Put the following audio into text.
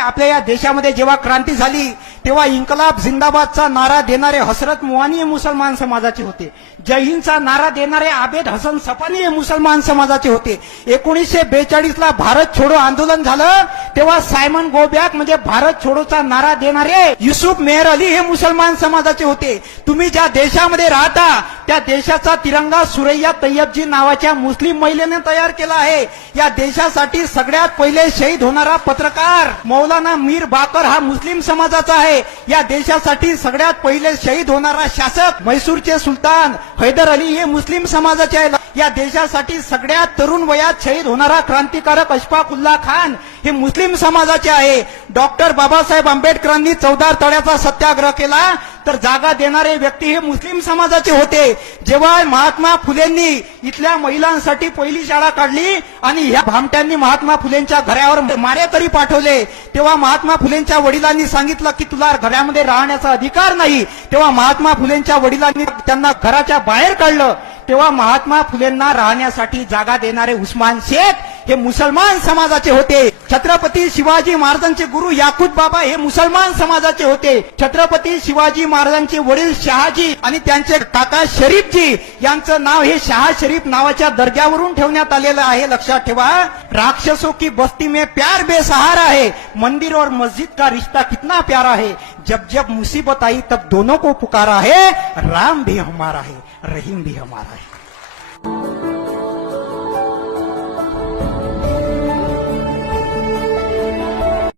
आपल्या या देशामध्ये जेव्हा क्रांती झाली तेव्हा इन्कलाब जिंदाबादचा नारा देणारे हसरत मुआनी हे मुसलमान समाजाचे होते. जय हिंदचा नारा देणारे आबेद हसन सपानी हे मुसलमान समाजाचे होते. 1942 ला भारत छोडो आंदोलन झालं तेव्हा सायमन गो बॅक म्हणजे भारत छोडोचा नारा देणारे युसुफ मेहर अली हे मुसलमान समाजाचे होते. तुम्ही ज्या देशामध्ये राहता त्या देशाचा तिरंगा सुरैया तय्यबजी नावाच्या मुस्लिम महिलेने तयार केला आहे. या देशासाठी सगळ्यात पहिले शहीद होणारा पत्रकार मौलाना मीर बाकर हा मुस्लिम समाजाचा आहे. या देशासाठी सगळ्यात पहिले शहीद होणारा शासक म्हैसूरचे सुलतान हैदर अली हे मुस्लिम समाजाचे आहे. या देशासाठी सगळ्यात तरुण वयात शहीद होणारा क्रांतिकारक अशफाकुल्ला खान हे मुस्लिम समाजाचे आहे. डॉक्टर बाबासाहेब आंबेडकरांनी 14 तळ्याचा सत्याग्रह केला तर जागा देणारे व्यक्ती हे मुस्लिम समाजाचे होते. जेव्हा महात्मा फुलेंनी इथल्या महिलांसाठी पहिली शाळा काढली आणि ह्या भामट्यांनी महात्मा फुलेंच्या घरावर मारेकरी पाठवले तेव्हा महात्मा फुलेंच्या वडिलांनी सांगितलं की तुला घरामध्ये राहण्याचा अधिकार नाही. तेव्हा महात्मा फुलेंच्या वडिलांनी त्यांना घराच्या बाहेर काढलं. तेव्हा महात्मा फुलेंना राहण्यासाठी जागा देणारे उस्मान शेख हे मुसलमान समाजाचे होते. छत्रपती शिवाजी महाराजांचे गुरु याकूब बाबा हे मुसलमान समाजाचे होते. छत्रपती शिवाजी महाराजांचे वडील शहाजी आणि त्यांचे काका शरीफजी यांचं नाव हे शहा शरीफ नावाच्या दर्जावरून ठेवण्यात आलेलं आहे. लक्षात ठेवा, राक्षसों की बस्ती में प्यार बेसहारा है, मंदिर और मस्जिद का रिश्ता कितना प्यारा है, जब जब मुसीबत आई तब दोनों को पुकारा है, राम भी हमारा है, रहीम भी हमारा है.